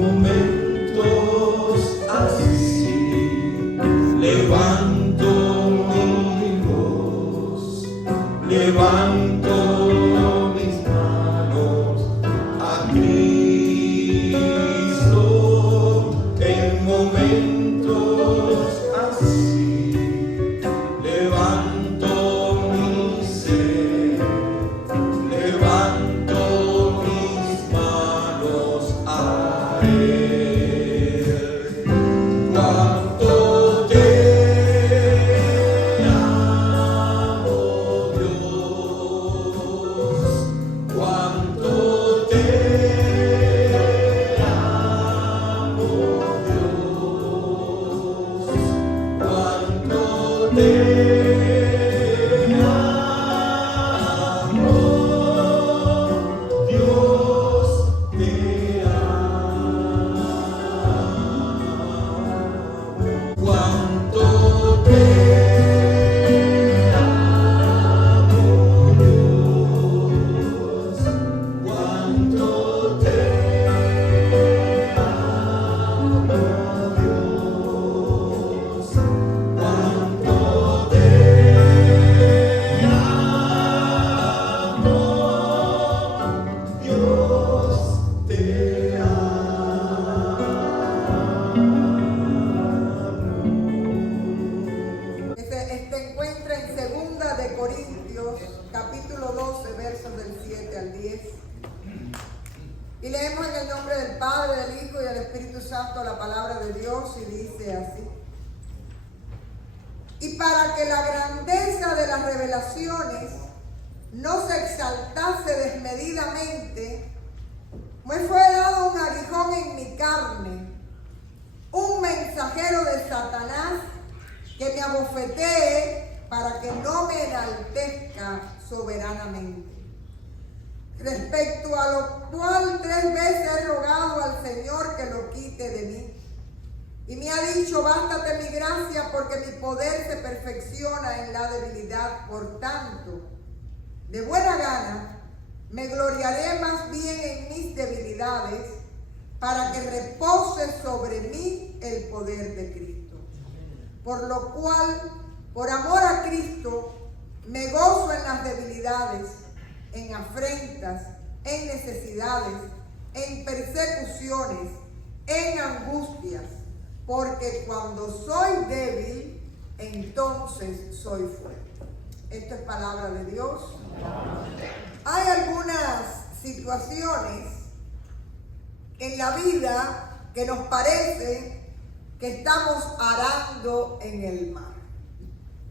momentos así levanto mi voz, levanto mis manos a Cristo. En momentos así levanto mi ser, levanto mis manos a Él. Cuánto te amo, Dios, cuánto te amo, Dios, cuánto te amo, Dios te amo. Cuánto te amo, Dios, cuánto te amo, Dios, cuánto te amo, Dios te Este encuentra en 2 de Corintios, capítulo 12, versos del 7 al 10. Y leemos en el nombre del Padre, del Hijo y del Espíritu Santo la palabra de Dios y dice así. Y para que la grandeza de las revelaciones no se exaltase desmedidamente, me fue dado un aguijón en mi carne, un mensajero de Satanás que me abofetee para que no me enaltezca soberanamente. Respecto a lo cual 3 veces he rogado al Señor que lo quite de mí. Y me ha dicho, bástate mi gracia, porque mi poder se perfecciona en la debilidad. Por tanto, de buena gana, me gloriaré más bien en mis debilidades, para que repose sobre mí el poder de Cristo. Por lo cual, por amor a Cristo, me gozo en las debilidades, en afrentas, en necesidades, en persecuciones, en angustias, porque cuando soy débil, entonces soy fuerte. Esto es palabra de Dios. Hay algunas situaciones en la vida que nos parece que estamos arando en el mar.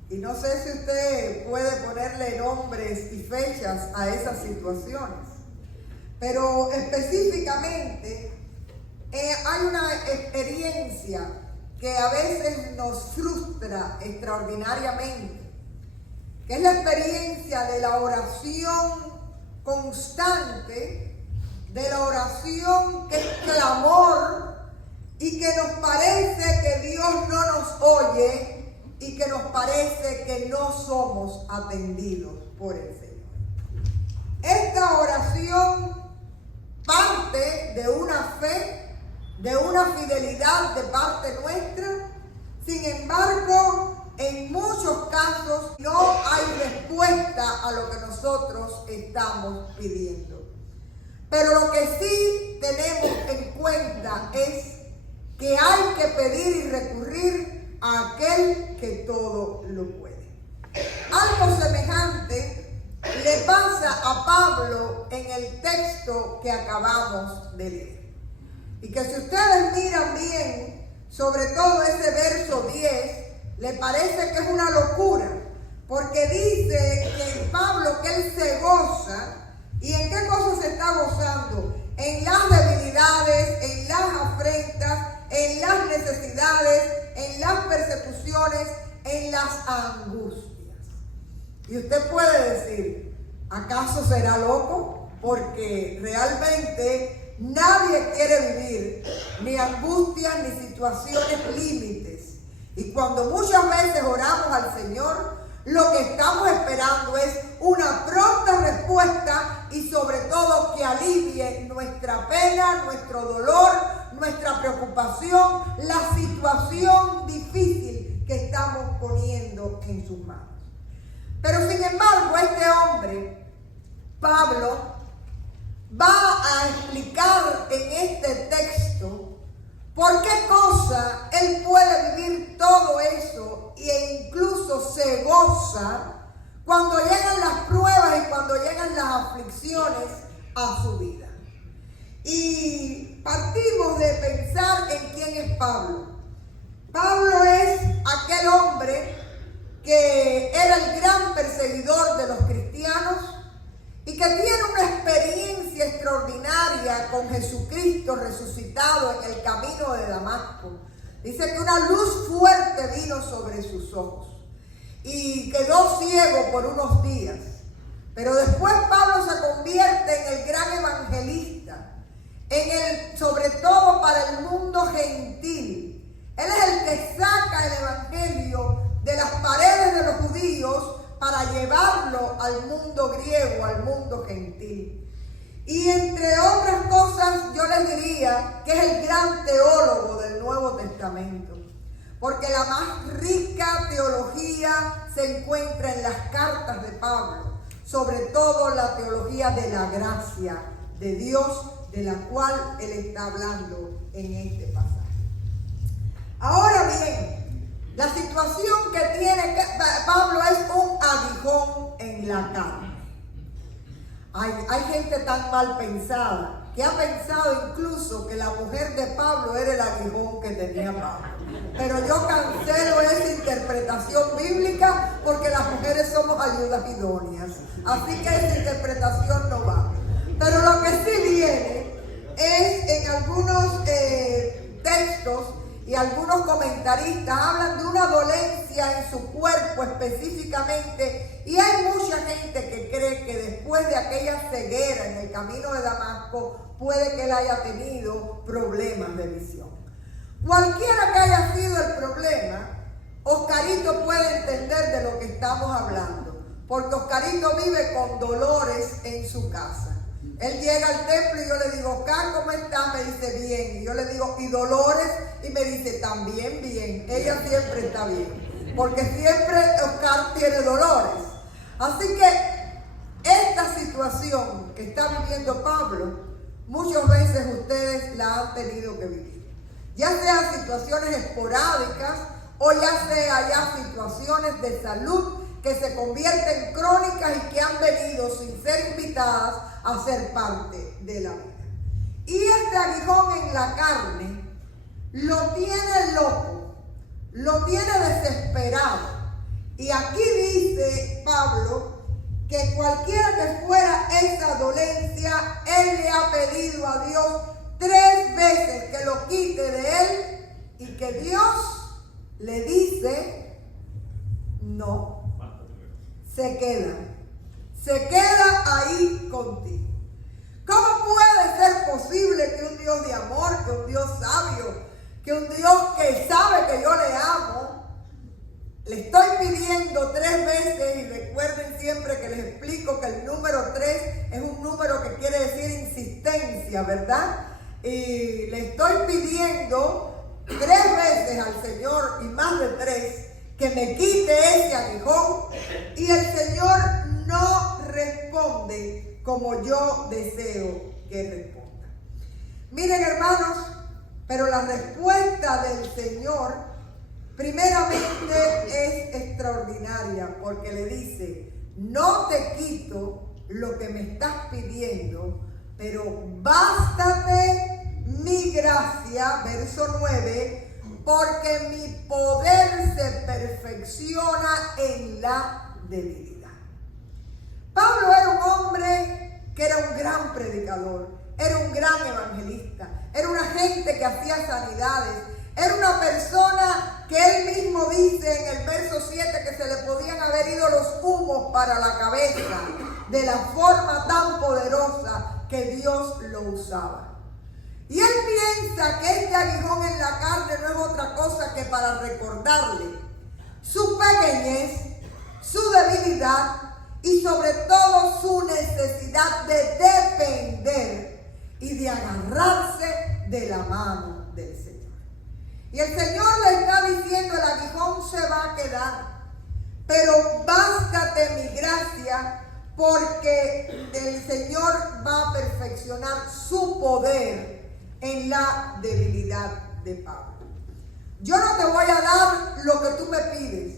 Y no sé si usted puede ponerle nombres y fechas a esas situaciones, pero específicamente hay una experiencia que a veces nos frustra extraordinariamente, que es la experiencia de la oración constante, de la oración que es clamor y que nos parece que Dios no nos oye y que nos parece que no somos atendidos por el Señor. Esta oración parte de una fe, de una fidelidad de parte nuestra. Sin embargo, en muchos casos no hay respuesta a lo que nosotros estamos pidiendo. Pero lo que sí tenemos en cuenta es que hay que pedir y recurrir a aquel que todo lo puede. Algo semejante le pasa a Pablo en el texto que acabamos de leer. Y que si ustedes miran bien, sobre todo ese verso 10, le parece que es una locura, porque dice que Pablo que él se goza. ¿Y en qué cosas se está gozando? En las debilidades, en las afrentas, en las necesidades, en las persecuciones, en las angustias. Y usted puede decir, ¿acaso será loco? Porque realmente nadie quiere vivir ni angustias ni situaciones límites. Y cuando muchas veces oramos al Señor, lo que estamos esperando es una pronta respuesta y sobre todo que alivie nuestra pena, nuestro dolor, preocupación, la situación difícil que estamos poniendo en sus manos. Pero sin embargo, este hombre, Pablo, va a explicar en este texto por qué cosa él puede vivir todo eso e incluso se goza cuando llegan las pruebas y cuando llegan las aflicciones a su vida. Y partimos de pensar en quién es Pablo. Pablo es aquel hombre que era el gran perseguidor de los cristianos y que tiene una experiencia extraordinaria con Jesucristo resucitado en el camino de Damasco. Dice que una luz fuerte vino sobre sus ojos y quedó ciego por unos días. Pero después Pablo se convierte en el gran evangelista, sobre todo para el mundo gentil. Él es el que saca el evangelio de las paredes de los judíos para llevarlo al mundo griego, al mundo gentil. Y entre otras cosas, yo les diría que es el gran teólogo del Nuevo Testamento, porque la más rica teología se encuentra en las cartas de Pablo, sobre todo la teología de la gracia de Dios, de la cual él está hablando en este pasaje. Ahora bien, la situación que tiene Pablo es un aguijón en la carne. Hay gente tan mal pensada que ha pensado incluso que la mujer de Pablo era el aguijón que tenía Pablo. Pero yo cancelo esa interpretación bíblica porque las mujeres somos ayudas idóneas. Así que esa interpretación no va. Pero lo que sí viene es en algunos textos y algunos comentaristas hablan de una dolencia en su cuerpo específicamente, y hay mucha gente que cree que después de aquella ceguera en el camino de Damasco puede que él haya tenido problemas de visión. Cualquiera que haya sido el problema, Oscarito puede entender de lo que estamos hablando, porque Oscarito vive con dolores en su casa. Él llega al templo y yo le digo, Oscar, ¿cómo estás? Me dice, bien. Y yo le digo, ¿y Dolores? Y me dice, también bien. Ella siempre está bien, porque siempre Oscar tiene dolores. Así que esta situación que está viviendo Pablo, muchas veces ustedes la han tenido que vivir. Ya sea situaciones esporádicas o ya sea ya situaciones de salud que se convierten crónicas y que han venido sin ser invitadas a ser parte de la vida. Y este aguijón en la carne lo tiene loco, lo tiene desesperado. Y aquí dice Pablo que cualquiera que fuera esa dolencia, él le ha pedido a Dios 3 veces que lo quite de él, y que Dios le dice no. Se queda ahí contigo. ¿Cómo puede ser posible que un Dios de amor, que un Dios sabio, que un Dios que sabe que yo le amo, le estoy pidiendo 3 veces? Y recuerden siempre que les explico que el número 3 es un número que quiere decir insistencia, ¿verdad? Y le estoy pidiendo 3 veces al Señor, y más de 3, que me quite ese aguijón, y el Señor no responde como yo deseo que responda. Miren, hermanos, pero la respuesta del Señor primeramente es extraordinaria, porque le dice, no te quito lo que me estás pidiendo, pero bástate mi gracia, verso 9, porque mi poder se perfecciona en la debilidad. Pablo era un hombre que era un gran predicador, era un gran evangelista, era una gente que hacía sanidades, era una persona que él mismo dice en el verso 7 que se le podían haber ido los humos para la cabeza de la forma tan poderosa que Dios lo usaba. Y él piensa que este aguijón en la carne no es otra cosa que para recordarle su pequeñez, su debilidad y sobre todo su necesidad de depender y de agarrarse de la mano del Señor. Y el Señor le está diciendo, el aguijón se va a quedar, pero bástate mi gracia, porque el Señor va a perfeccionar su poder en la debilidad de Pablo. Yo no te voy a dar lo que tú me pides,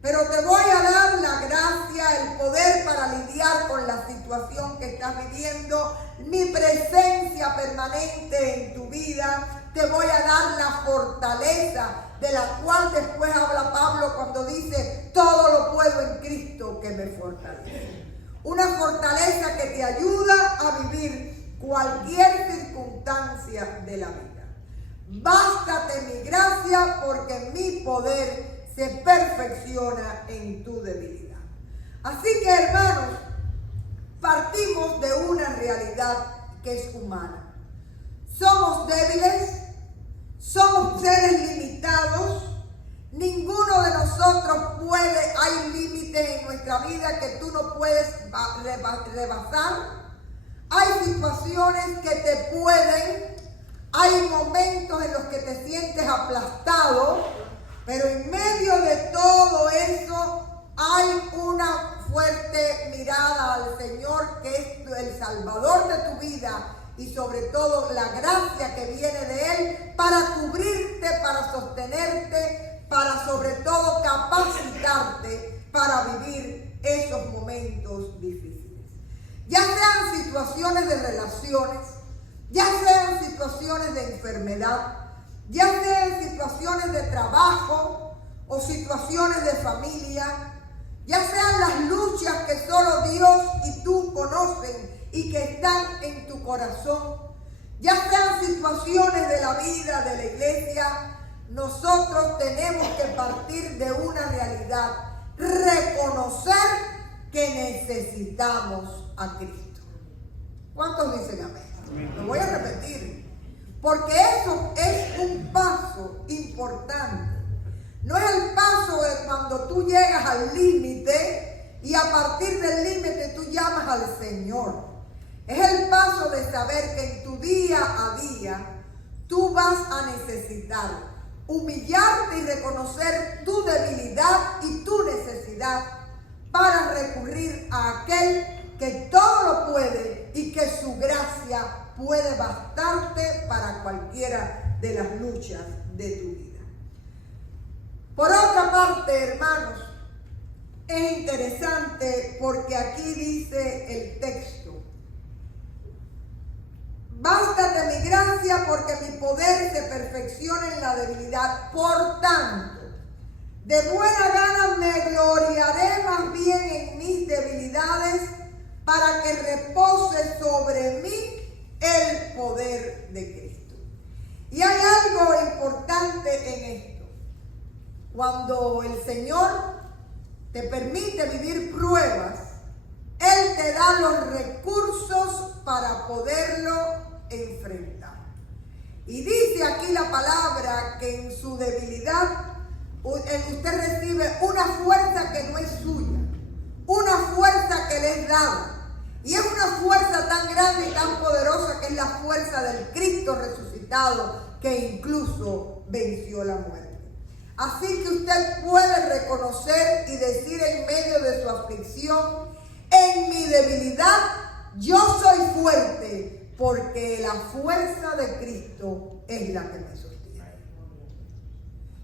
pero te voy a dar la gracia, el poder para lidiar con la situación que estás viviendo, mi presencia permanente en tu vida. Te voy a dar la fortaleza de la cual después habla Pablo cuando dice, todo lo puedo en Cristo que me fortalece. Una fortaleza que te ayuda a vivir cualquier circunstancia de la vida. Bástate mi gracia, porque mi poder se perfecciona en tu debilidad. Así que, hermanos, partimos de una realidad que es humana. Somos débiles, somos seres limitados. Ninguno de nosotros puede, hay límites en nuestra vida que tú no puedes rebasar. Hay situaciones que te pueden, hay momentos en los que te sientes aplastado, pero en medio de todo eso hay una fuerte mirada al Señor, que es el Salvador de tu vida, y sobre todo la gracia que viene de Él para cubrirte, para sostenerte, para sobre todo capacitarte para vivir esos momentos difíciles. Ya sean situaciones de relaciones, ya sean situaciones de enfermedad, ya sean situaciones de trabajo o situaciones de familia, ya sean las luchas que solo Dios y tú conocen y que están en tu corazón, ya sean situaciones de la vida, de la iglesia, nosotros tenemos que partir de una realidad, reconocer que necesitamos a Cristo. ¿Cuántos dicen amén? Lo voy a repetir, porque eso es un paso importante. No es el paso de cuando tú llegas al límite y a partir del límite tú llamas al Señor. Es el paso de saber que en tu día a día tú vas a necesitar humillarte y reconocer tu debilidad y tu necesidad para recurrir a aquel que todo lo puede y que su gracia puede bastarte para cualquiera de las luchas de tu vida. Por otra parte, hermanos, es interesante porque aquí dice el texto: bástate mi gracia, porque mi poder se perfecciona en la debilidad. Por tanto, de buena gana me gloriaré más bien en mis debilidades, para que repose sobre mí el poder de Cristo. Y hay algo importante en esto. Cuando el Señor te permite vivir pruebas, Él te da los recursos para poderlo enfrentar. Y dice aquí la palabra que en su debilidad usted recibe una fuerza que no es suya, una fuerza que le es dada. Y es una fuerza tan grande y tan poderosa que es la fuerza del Cristo resucitado, que incluso venció la muerte. Así que usted puede reconocer y decir en medio de su aflicción: en mi debilidad yo soy fuerte, porque la fuerza de Cristo es la que me sostiene.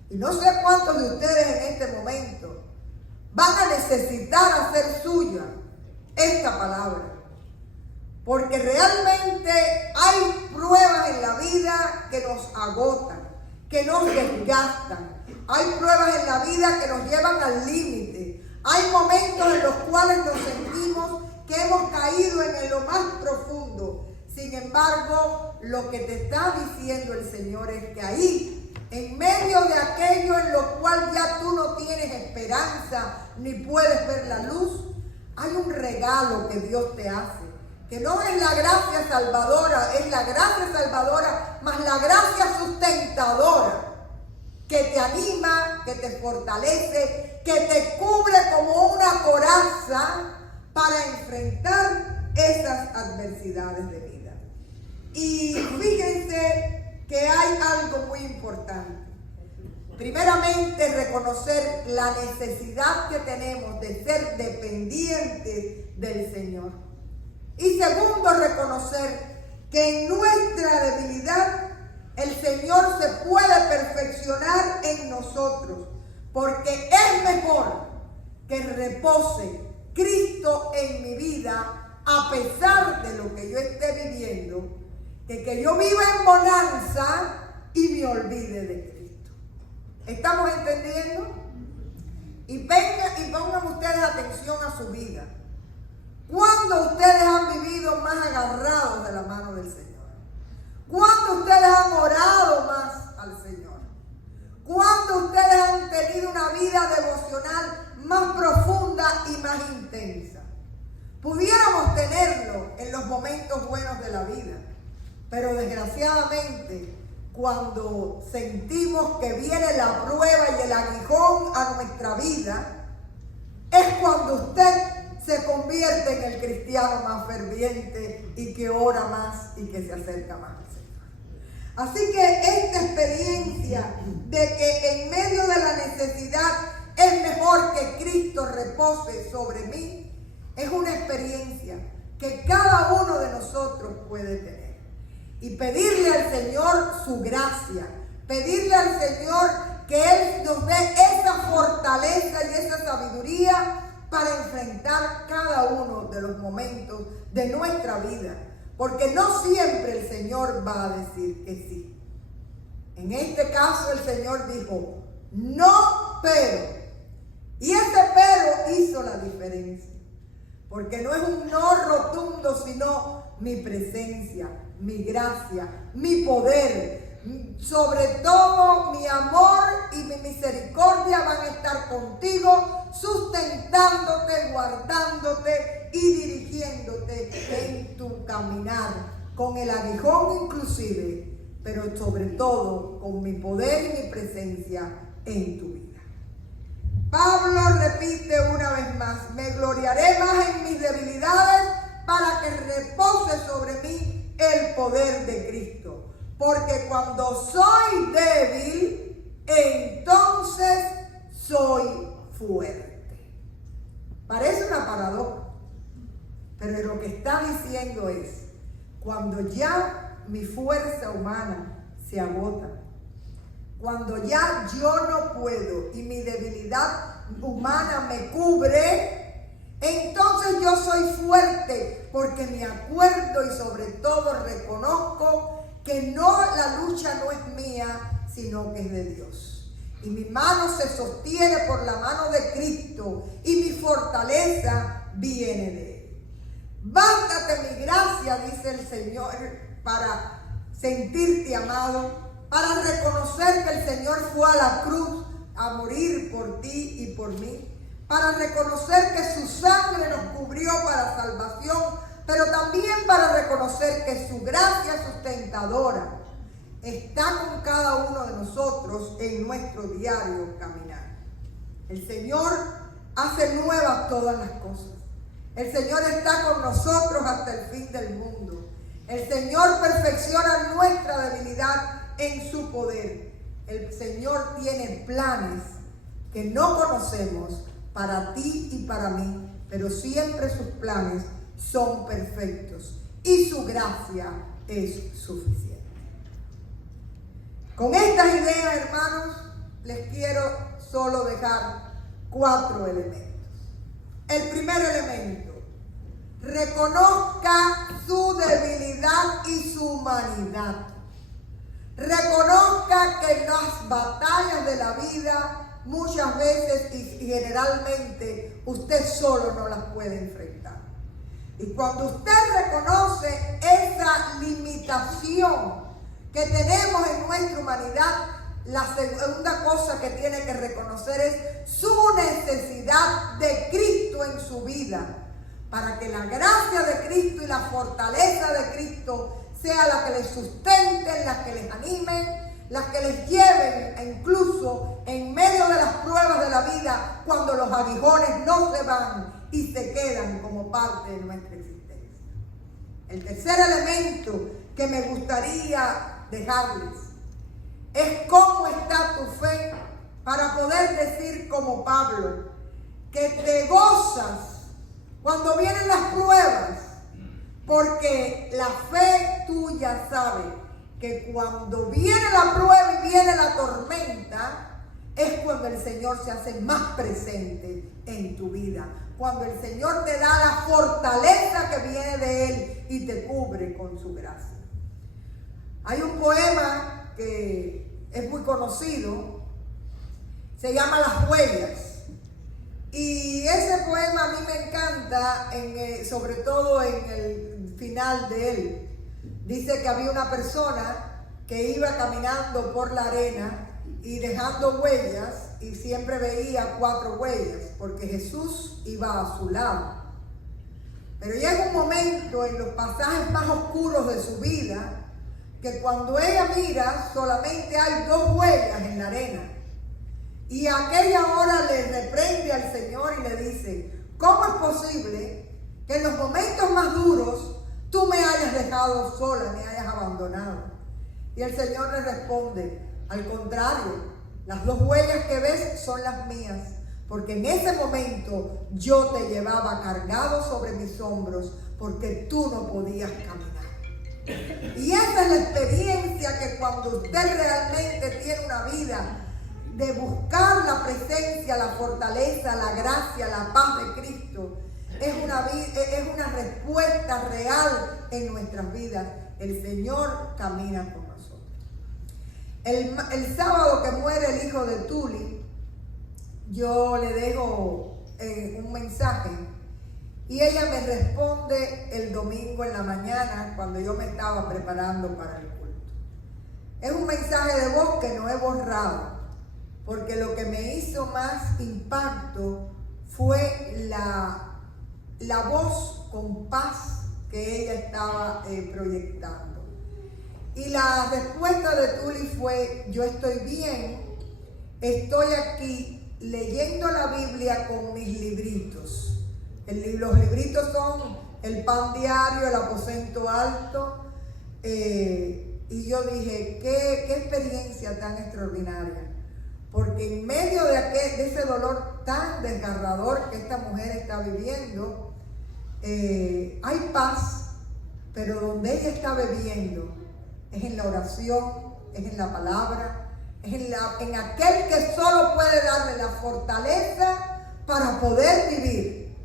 Y no sé cuántos de ustedes en este momento van a necesitar hacer suya esta palabra, porque realmente hay pruebas en la vida que nos agotan, que nos desgastan. Hay pruebas en la vida que nos llevan al límite. Hay momentos en los cuales nos sentimos que hemos caído en lo más profundo. Sin embargo, lo que te está diciendo el Señor es que ahí, en medio de aquello en lo cual ya tú no tienes esperanza ni puedes ver la luz, hay un regalo que Dios te hace, que no es la gracia salvadora, es la gracia salvadora más la gracia sustentadora, que te anima, que te fortalece, que te cubre como una coraza para enfrentar esas adversidades de vida. Y fíjense que hay algo muy importante. Primeramente, reconocer la necesidad que tenemos de ser dependientes del Señor. Y segundo, reconocer que en nuestra debilidad el Señor se puede perfeccionar en nosotros, porque es mejor que repose Cristo en mi vida a pesar de lo que yo esté viviendo, que yo viva en bonanza y me olvide de Cristo. ¿Estamos entendiendo? Y pongan ustedes atención a su vida. ¿Cuándo ustedes han vivido más agarrados de la mano del Señor? ¿Cuándo ustedes han orado más al Señor? ¿Cuándo ustedes han tenido una vida devocional más profunda y más intensa? Pudiéramos tenerlo en los momentos buenos de la vida, pero desgraciadamente cuando sentimos que viene la prueba y el aguijón a nuestra vida, es cuando usted se convierte en el cristiano más ferviente y que ora más y que se acerca más al Señor. Así que esta experiencia de que en medio de la necesidad es mejor que Cristo repose sobre mí, es una experiencia que cada uno de nosotros puede tener. Y pedirle al Señor su gracia, pedirle al Señor que Él nos dé esa fortaleza y esa sabiduría para enfrentar cada uno de los momentos de nuestra vida. Porque no siempre el Señor va a decir que sí. En este caso el Señor dijo, no, pero. Y ese pero hizo la diferencia. Porque no es un no rotundo, sino mi presencia, mi gracia, mi poder, sobre todo mi amor y mi misericordia van a estar contigo, sustentándote, guardándote y dirigiéndote en tu caminar, con el aguijón inclusive, pero sobre todo con mi poder y mi presencia en tu vida. Pablo repite una vez más, me gloriaré más en mis debilidades para que repose sobre mí el poder de Cristo. Porque cuando soy débil, entonces soy fuerte. Parece una paradoja, pero lo que está diciendo es, cuando ya mi fuerza humana se agota, cuando ya yo no puedo y mi debilidad humana me cubre, entonces yo soy fuerte porque me acuerdo y sobre todo reconozco que la lucha no es mía, sino que es de Dios. Y mi mano se sostiene por la mano de Cristo y mi fortaleza viene de Él. Bástate mi gracia, dice el Señor, para sentirte amado, para reconocer que el Señor fue a la cruz a morir por ti y por mí, para reconocer que su sangre nos cubrió para salvación, pero también para reconocer que su gracia sustentadora está con cada uno de nosotros en nuestro diario caminar. El Señor hace nuevas todas las cosas. El Señor está con nosotros hasta el fin del mundo. El Señor perfecciona nuestra debilidad en su poder. El Señor tiene planes que no conocemos para ti y para mí, pero siempre sus planes son perfectos y su gracia es suficiente. Con estas ideas, hermanos, les quiero solo dejar 4 elementos. El primer elemento, reconozca su debilidad y su humanidad. Reconozca que las batallas de la vida muchas veces y generalmente usted solo no las puede enfrentar. Y cuando usted reconoce esa limitación que tenemos en nuestra humanidad, la segunda cosa que tiene que reconocer es su necesidad de Cristo en su vida, para que la gracia de Cristo y la fortaleza de Cristo sea la que les sustenten, las que les animen, las que les lleven incluso en medio de las pruebas de la vida, cuando los aguijones no se van y se quedan como parte de nuestra existencia. El tercer elemento que me gustaría dejarles es cómo está tu fe para poder decir como Pablo, que te gozas cuando vienen las pruebas, porque la fe tuya sabe que cuando viene la prueba y viene la tormenta, es cuando el Señor se hace más presente en tu vida. Cuando el Señor te da la fortaleza que viene de Él y te cubre con su gracia. Hay un poema que es muy conocido, se llama Las Huellas. Y ese poema a mí me encanta, sobre todo en el final de él. Dice que había una persona que iba caminando por la arena y dejando huellas, y siempre veía 4 huellas, porque Jesús iba a su lado. Pero llega un momento en los pasajes más oscuros de su vida, que cuando ella mira, solamente hay 2 huellas en la arena. Y a aquella hora le reprende al Señor y le dice, ¿cómo es posible que en los momentos más duros tú me hayas dejado sola, me hayas abandonado? Y el Señor le responde, al contrario, las 2 huellas que ves son las mías, porque en ese momento yo te llevaba cargado sobre mis hombros, porque tú no podías caminar. Y esa es la experiencia que cuando usted realmente tiene una vida de buscar la presencia, la fortaleza, la gracia, la paz de Cristo, es una respuesta real en nuestras vidas. El Señor camina con nosotros. El sábado que muere el hijo de Tuli, yo le dejo un mensaje y ella me responde el domingo en la mañana cuando yo me estaba preparando para el culto. Es un mensaje de voz que no he borrado, porque lo que me hizo más impacto fue la voz con paz que ella estaba proyectando. Y la respuesta de Tuli fue, yo estoy bien, estoy aquí leyendo la Biblia con mis libritos. Los libritos son el pan diario, el aposento alto. Y yo dije, qué experiencia tan extraordinaria. Porque en medio de ese dolor tan desgarrador que esta mujer está viviendo, hay paz, pero donde ella está bebiendo es en la oración, es en la palabra, es en aquel que solo puede darle la fortaleza para poder vivir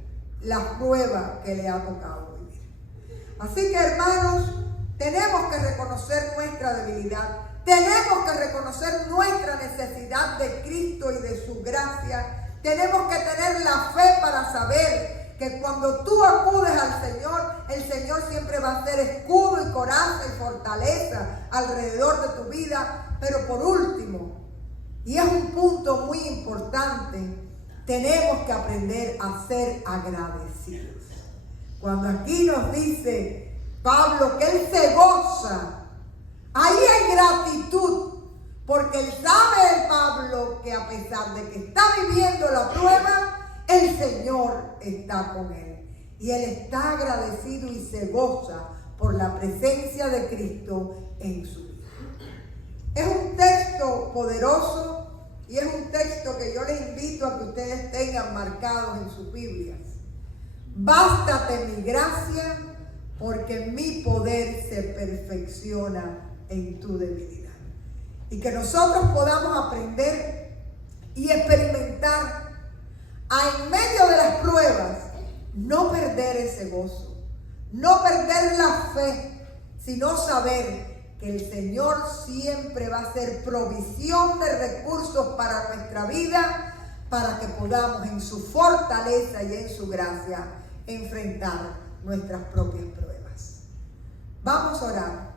la prueba que le ha tocado vivir. Así que, hermanos, tenemos que reconocer nuestra debilidad. Tenemos que reconocer nuestra necesidad de Cristo y de su gracia. Tenemos que tener la fe para saber que cuando tú acudes al Señor, el Señor siempre va a ser escudo y coraza y fortaleza alrededor de tu vida. Pero por último, y es un punto muy importante, tenemos que aprender a ser agradecidos. Cuando aquí nos dice Pablo que él se goza, ahí hay gratitud, porque él sabe, el Pablo, que a pesar de que está viviendo la prueba, el Señor está con él. Y él está agradecido y se goza por la presencia de Cristo en su vida. Es un texto poderoso y es un texto que yo les invito a que ustedes tengan marcados en sus Biblias. Bástate mi gracia, porque mi poder se perfecciona en tu debilidad. Y que nosotros podamos aprender y experimentar en medio de las pruebas, no perder ese gozo, no perder la fe, sino saber que el Señor siempre va a hacer provisión de recursos para nuestra vida, para que podamos en su fortaleza y en su gracia enfrentar nuestras propias pruebas. Vamos a orar.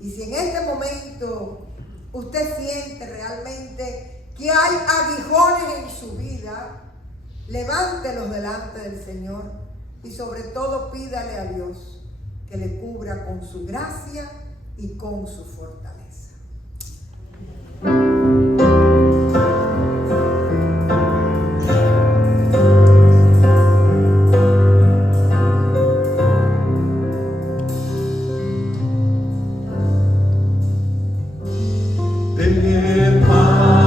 Y si en este momento usted siente realmente que hay aguijones en su vida, levántelos delante del Señor y sobre todo pídale a Dios que le cubra con su gracia y con su fortaleza. de paz.